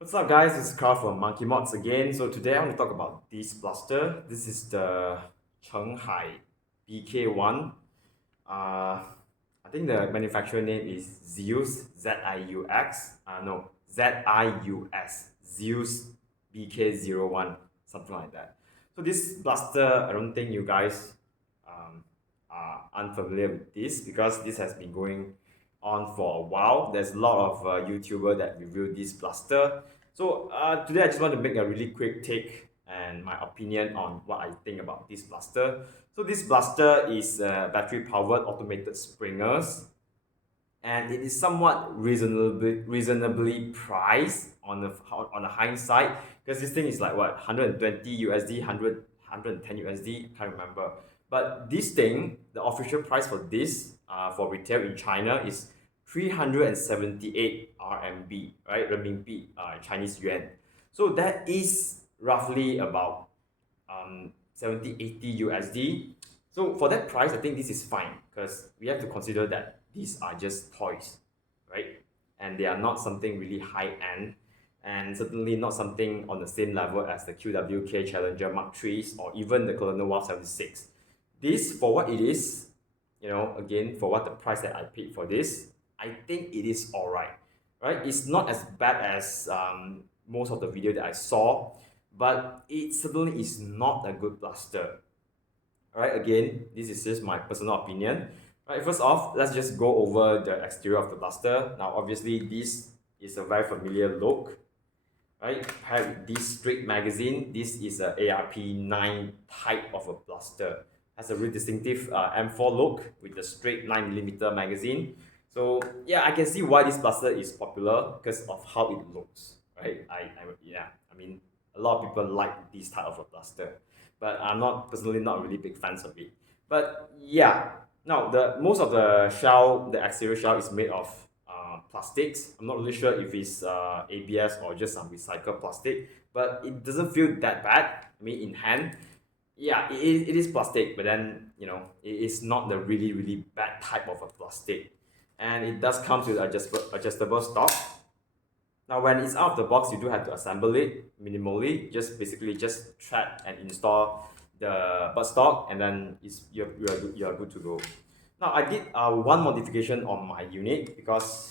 What's up guys, it's Carl from Monkey Mods again. So today I want to talk about this blaster. This is the Chenghai BK1. I think the manufacturer name is Zeus, Z-I-U-X. No, Z-I-U-S, Zeus BK01, something like that. So this blaster, I don't think you guys are unfamiliar with this because this has been going on for a while. There's a lot of YouTuber that review this blaster. So today I just want to make a really quick take and my opinion on what I think about this blaster. So this blaster is battery powered automated springers, and it is somewhat reasonably priced on the hindsight, because this thing is like what, 120 USD, 110 USD, can't remember. But this thing, the official price for this for retail in China is 378 RMB, right? Renminbi, Chinese yuan. So that is roughly about 70 80 USD. So for that price, I think this is fine, because we have to consider that these are just toys, right? And they are not something really high end, and certainly not something on the same level as the QWK Challenger Mark 3s or even the Colonel WAF 76. This, for what it is, again, for what the price that I paid for this, I think it is alright, right? It's not as bad as most of the video that I saw, but it certainly is not a good blaster. Alright, again, this is just my personal opinion. Right, first off, let's just go over the exterior of the blaster. Now, obviously, this is a very familiar look, right? Paired with this straight magazine, this is a ARP9 type of a blaster. Has a really distinctive M4 look with the straight 9mm magazine. So yeah, I can see why this blaster is popular because of how it looks, right? I mean, a lot of people like this type of a blaster, but I'm not personally not really big fans of it. But yeah, now the most of the shell, the exterior shell is made of plastics. I'm not really sure if it's ABS or just some recycled plastic, but it doesn't feel that bad. I mean, in hand, yeah, it is plastic, but then it is not the really bad type of a plastic, and it does come with adjustable stock. Now, when it's out of the box, you do have to assemble it minimally. Just basically just thread and install the buttstock, and then you're good to go. Now, I did one modification on my unit because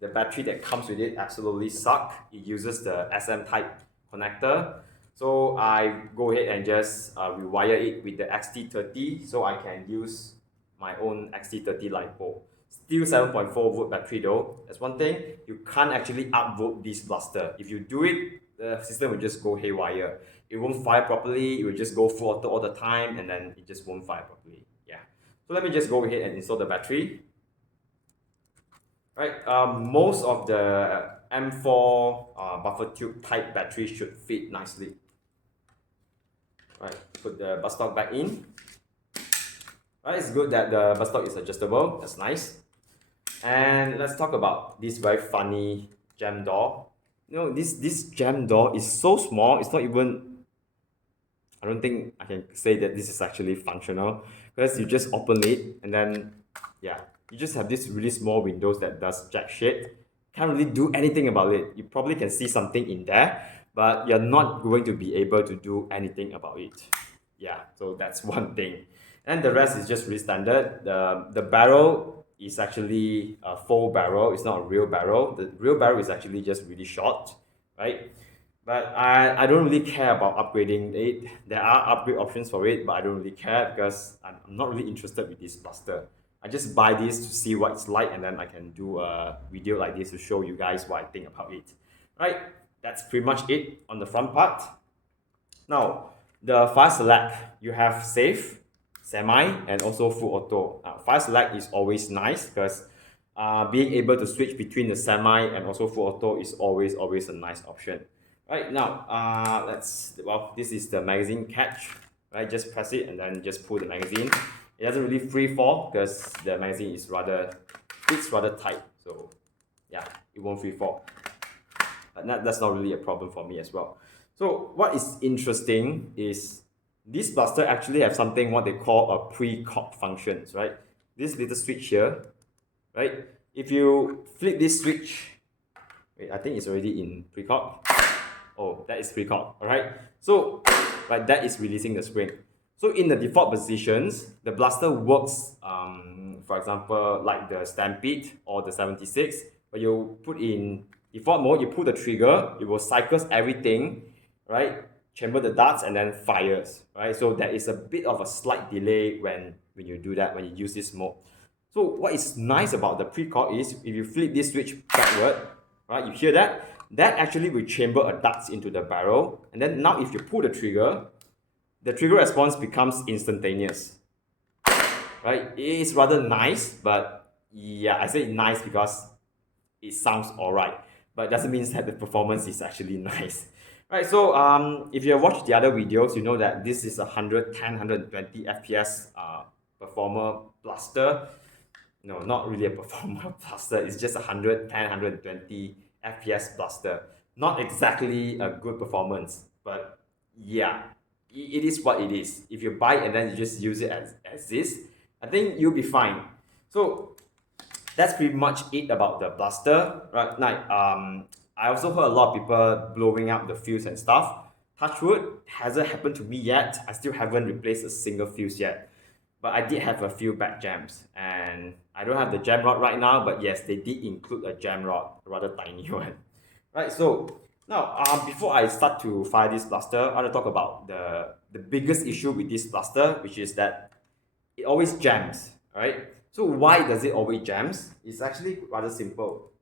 the battery that comes with it absolutely suck. It uses the SM type connector. So I go ahead and just rewire it with the XT30 so I can use my own XT30 LiPo. Still 7.4 volt battery though. That's one thing. You can't actually upvolt this blaster. If you do it, the system will just go haywire. It won't fire properly. It will just go full auto all the time, and then it just won't fire properly. Yeah. So let me just go ahead and install the battery. Right. Most of the M4 buffer tube type battery should fit nicely. Right. Put the buttstock back in. Right. It's good that the buttstock is adjustable. That's nice. And let's talk about this very funny jam door. This jam door is so small. It's not even, I don't think I can say that this is actually functional, because you just open it and then yeah, you just have this really small windows that does jack shit. Can't really do anything about it. You probably can see something in there, but you're not going to be able to do anything about it. Yeah, so that's one thing. And the rest is just really standard. The barrel is actually a faux barrel. It's not a real barrel. The real barrel is actually just really short, right? But I don't really care about upgrading it. There are upgrade options for it, but I don't really care because I'm not really interested with this blaster. I just buy this to see what it's like, and then I can do a video like this to show you guys what I think about it. Right, that's pretty much it on the front part. Now, the fire select, you have safe, semi, and also full auto. Fire select is always nice because being able to switch between the semi and also full auto is always a nice option. Right, now, this is the magazine catch. Right, just press it and then just pull the magazine. It doesn't really free fall because the magazine is rather tight. So yeah, it won't free fall. But that's not really a problem for me as well. So what is interesting is this blaster actually have something what they call a pre-cock functions, right? This little switch here, right? If you flip this switch, Wait, I think it's already in precock. Oh, that is precock. Alright. So right, that is releasing the spring. So in the default positions, the blaster works, for example, like the Stampede or the 76, where you put in default mode, you pull the trigger, it will cycles everything, right? Chamber the darts and then fires, right? So there is a bit of a slight delay when you do that, when you use this mode. So what is nice about the precock is if you flip this switch backward, right, you hear that? That actually will chamber a darts into the barrel. And then now if you pull the trigger response becomes instantaneous, right? It is rather nice, but yeah, I say nice because it sounds alright, but it doesn't mean that the performance is actually nice. Right, so if you have watched the other videos, you know that this is a 110, 120 FPS performer blaster. No, not really a performer blaster, it's just a 110, 120 FPS blaster. Not exactly a good performance, but yeah, it is what it is. If you buy it and then you just use it as this, I think you'll be fine. So that's pretty much it about the blaster. Right now, I also heard a lot of people blowing up the fuse and stuff. Touch wood, hasn't happened to me yet. I still haven't replaced a single fuse yet. But I did have a few bad jams, and I don't have the jam rod right now, but yes, they did include a jam rod, a rather tiny one. Right, so now before I start to fire this blaster, I want to talk about the biggest issue with this blaster, which is that it always jams, right? So why does it always jams? It's actually rather simple.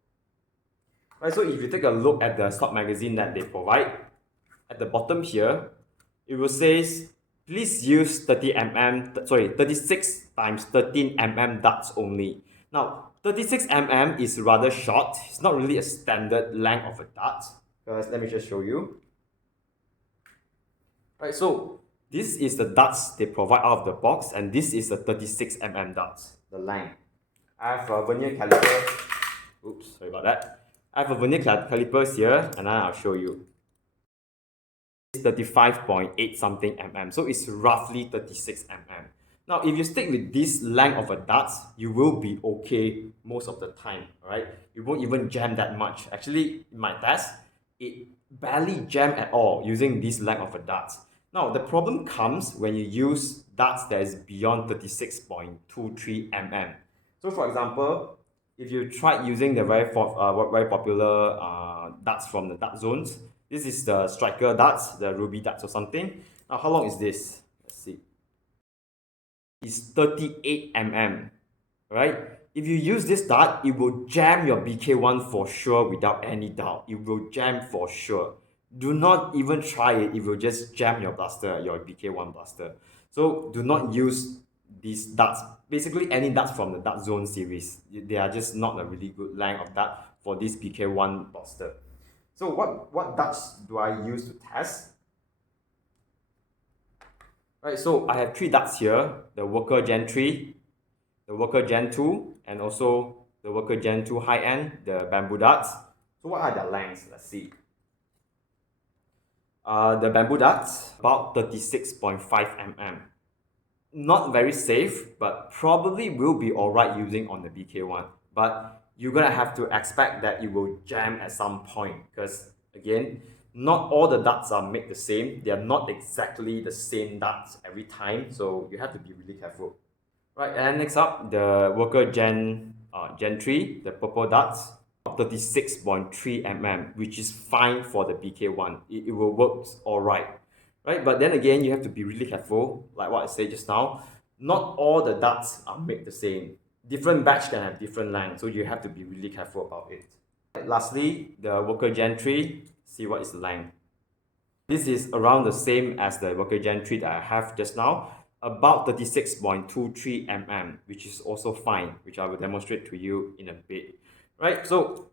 Right, so if you take a look at the stock magazine that they provide, at the bottom here, it will says, please use 36 times 13 mm darts only. Now, 36 mm is rather short. It's not really a standard length of a dart. Let me just show you. Right, so this is the darts they provide out of the box, and this is the 36 mm darts, the length. I have a vernier caliper. Oops, sorry about that. I have a vernier calipers here, and I'll show you. 35.8 something mm, so it's roughly 36 mm. Now if you stick with this length of a dart, you will be okay most of the time, right? You won't even jam that much. Actually, in my test, it barely jam at all using this length of a dart. Now the problem comes when you use darts that is beyond 36.23 mm. So for example, if you tried using the very popular darts from the dart zones, this is the striker darts, the ruby darts or something. Now, how long is this? Let's see. It's 38 mm, right? If you use this dart, it will jam your BK1 for sure without any doubt. It will jam for sure. Do not even try it. It will just jam your blaster, your BK1 blaster. So do not use these darts. Basically, any darts from the Dart Zone series. They are just not a really good length of dart for this BK1 blaster. So what darts do I use to test? Right, so I have three darts here, the Worker Gen 3, the Worker Gen 2, and also the Worker Gen 2 high-end, the bamboo darts. So what are their lengths? Let's see. The bamboo darts, about 36.5 mm. Not very safe, but probably will be alright using on the BK1. But you're gonna have to expect that it will jam at some point, because again, not all the darts are made the same. They are not exactly the same darts every time, so you have to be really careful. Right, and next up, the Worker Gen 3, the purple darts, 36.3 mm, which is fine for the BK1. It will work alright. Right, but then again, you have to be really careful, like what I said just now. Not all the darts are made the same. Different batch can have different lengths, so you have to be really careful about it. Lastly, the Worker Gen 3, see what is the length. This is around the same as the Worker Gen 3 that I have just now, about 36.23 mm, which is also fine, which I will demonstrate to you in a bit. Right, so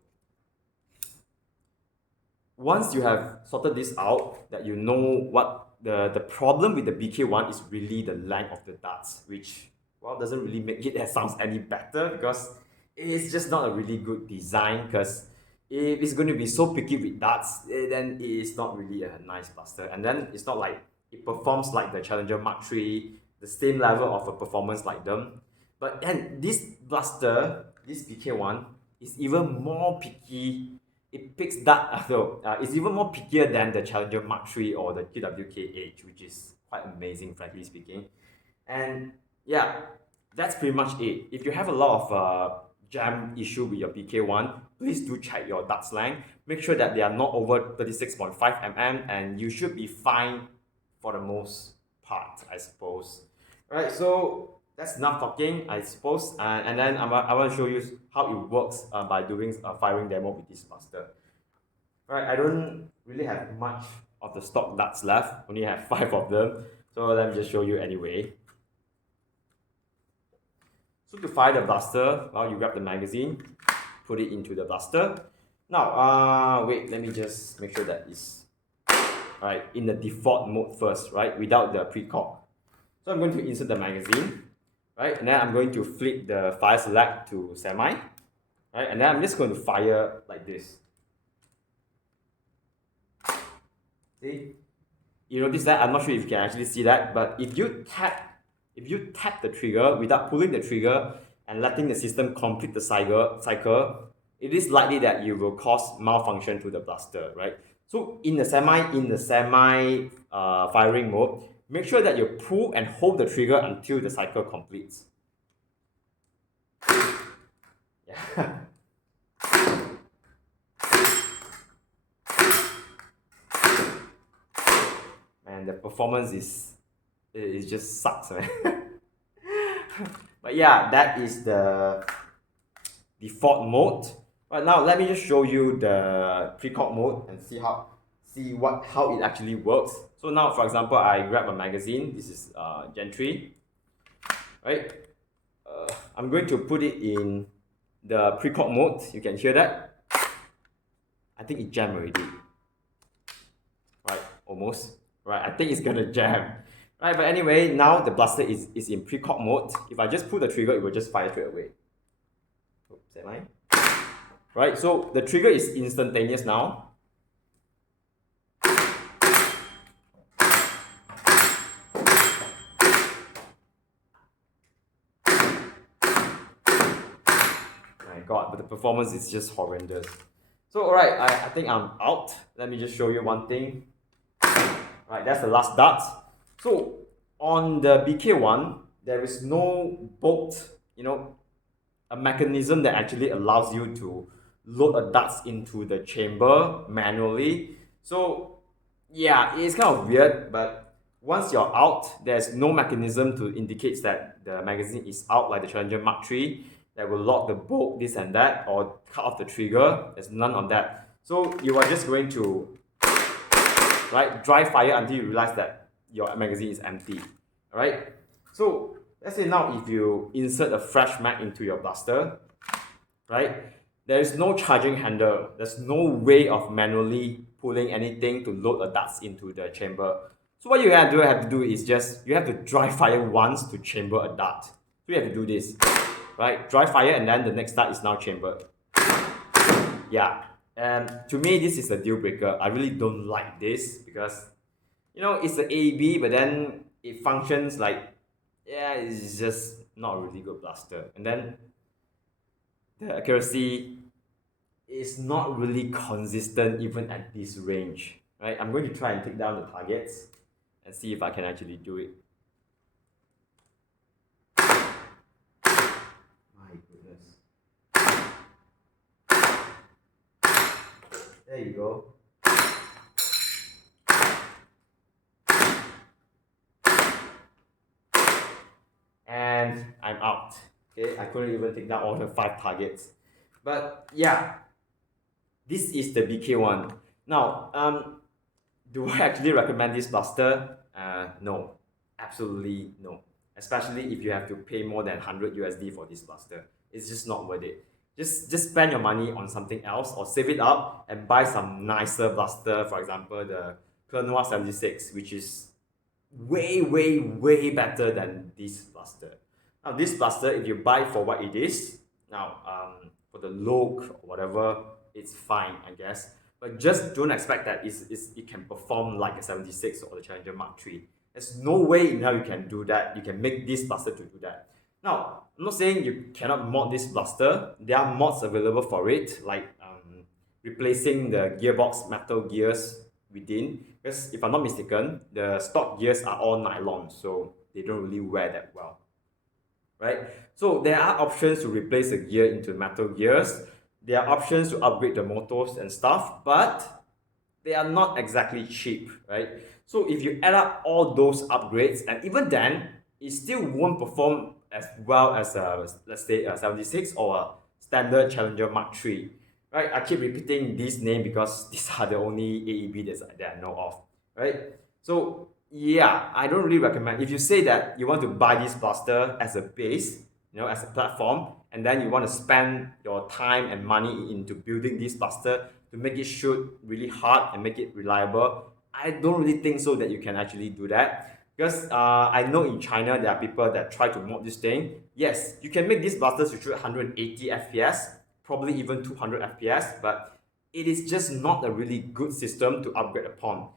once you have sorted this out, that you know what the problem with the BK1 is really the length of the darts, which, well, doesn't really make it sounds any better, because it's just not a really good design, because if it's going to be so picky with darts, then it is not really a nice blaster. And then it's not like it performs like the Challenger Mark III, the same level of a performance like them. But then this blaster, this BK1, is even more picky it picks that, it's even more pickier than the Challenger Mark III or the QWK-H, which is quite amazing, frankly speaking. And yeah, that's pretty much it. If you have a lot of jam issue with your BK1, please do check your ducts length. Make sure that they are not over 36.5 mm, and you should be fine for the most part, I suppose. Alright, so that's enough talking, I suppose. And then I want to show you how it works by doing a firing demo with this buster. Alright, I don't really have much of the stock ducts left, only have 5 of them. So let me just show you anyway. So to fire the blaster, well, you grab the magazine, put it into the blaster. Now, wait, let me just make sure that it's right in the default mode first, right, without the precock. So I'm going to insert the magazine, right, and then I'm going to flip the fire select to semi, right, and then I'm just going to fire like this. See, you notice that? I'm not sure if you can actually see that, but if you tap the trigger without pulling the trigger and letting the system complete the cycle, it is likely that you will cause malfunction to the blaster, right? So in the semi firing mode, make sure that you pull and hold the trigger until the cycle completes. Yeah. And the performance is just sucks, man. But yeah, that is the default mode. But now let me just show you the precock mode and see how it actually works. So now, for example, I grab a magazine. This is Gen 3, right? I'm going to put it in the precock mode. You can hear that. I think it jammed already. Right, almost. Right, I think it's gonna jam. Right, but anyway, now the blaster is in precock mode. If I just pull the trigger, it will just fire straight away. Oops, am I? Right, so the trigger is instantaneous now. My God, but the performance is just horrendous. So alright, I think I'm out. Let me just show you one thing. Right, that's the last dart. So on the BK1, there is no bolt, a mechanism that actually allows you to load a darts into the chamber manually. So yeah, it's kind of weird, but once you're out, there's no mechanism to indicate that the magazine is out, like the Challenger Mark III that will lock the bolt, this and that, or cut off the trigger. There's none of that. So you are just going to dry fire until you realize that your magazine is empty. Alright? So let's say now if you insert a fresh mag into your blaster, right? There is no charging handle. There's no way of manually pulling anything to load a darts into the chamber. So what you have to do is just, you have to dry fire once to chamber a dart. So you have to do this, right? Dry fire, and then the next dart is now chambered. Yeah. And to me, this is a deal breaker. I really don't like this because, it's the AB, but then it functions like, yeah, it's just not a really good blaster. And then the accuracy is not really consistent even at this range, right? I'm going to try and take down the targets and see if I can actually do it. My goodness. There you go. And I'm out. Okay, I couldn't even take down all the 5 targets. But yeah, this is the BK1. Now, do I actually recommend this blaster? No, absolutely no. Especially if you have to pay more than 100 USD for this blaster. It's just not worth it. Just spend your money on something else, or save it up and buy some nicer blaster. For example, the Clernois 76, which is way better than this blaster. Now this blaster, if you buy for what it is, for the look or whatever, it's fine, I guess. But just don't expect that it can perform like a 76 or the Challenger Mark III. There's no way in hell you can do that. You can make this blaster to do that. Now, I'm not saying you cannot mod this blaster. There are mods available for it, like replacing the gearbox metal gears within, because if I'm not mistaken, the stock gears are all nylon, so they don't really wear that well, right? So there are options to replace the gear into metal gears. There are options to upgrade the motors and stuff, but they are not exactly cheap, right? So if you add up all those upgrades, and even then, it still won't perform as well as let's say a 76 or a standard Challenger Mark III, right? I keep repeating this name because these are the only AEB that I know of, right? So yeah, I don't really recommend. If you say that you want to buy this blaster as a base, as a platform, and then you want to spend your time and money into building this blaster to make it shoot really hard and make it reliable, I don't really think so that you can actually do that. Because I know in China there are people that try to mod this thing. Yes, you can make these blasters to shoot 180 FPS, probably even 200 FPS, but it is just not a really good system to upgrade upon.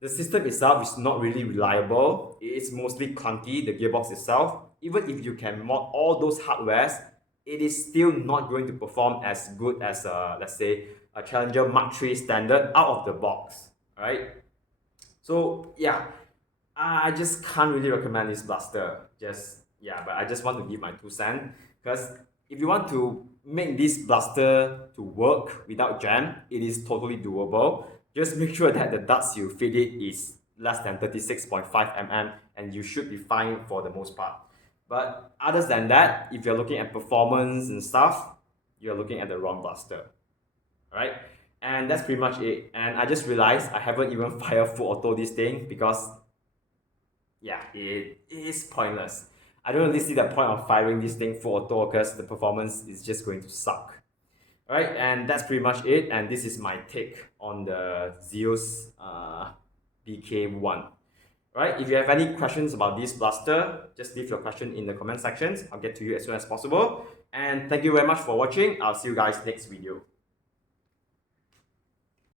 The system itself is not really reliable. It's mostly clunky, the gearbox itself. Even if you can mod all those hardwares, it is still not going to perform as good as, let's say, a Challenger Mark III standard out of the box, right? So yeah, I just can't really recommend this blaster. But I just want to give my 2 cents, because if you want to make this blaster to work without jam, it is totally doable. Just make sure that the darts you feed it is less than 36.5 mm, and you should be fine for the most part. But other than that, if you're looking at performance and stuff, you're looking at the wrong blaster. Alright? And that's pretty much it. And I just realized I haven't even fired full auto this thing because it is pointless. I don't really see the point of firing this thing full auto because the performance is just going to suck. Alright, and that's pretty much it. And this is my take on the Zeus BK1. Alright, if you have any questions about this blaster, just leave your question in the comment sections. I'll get to you as soon as possible. And thank you very much for watching. I'll see you guys next video.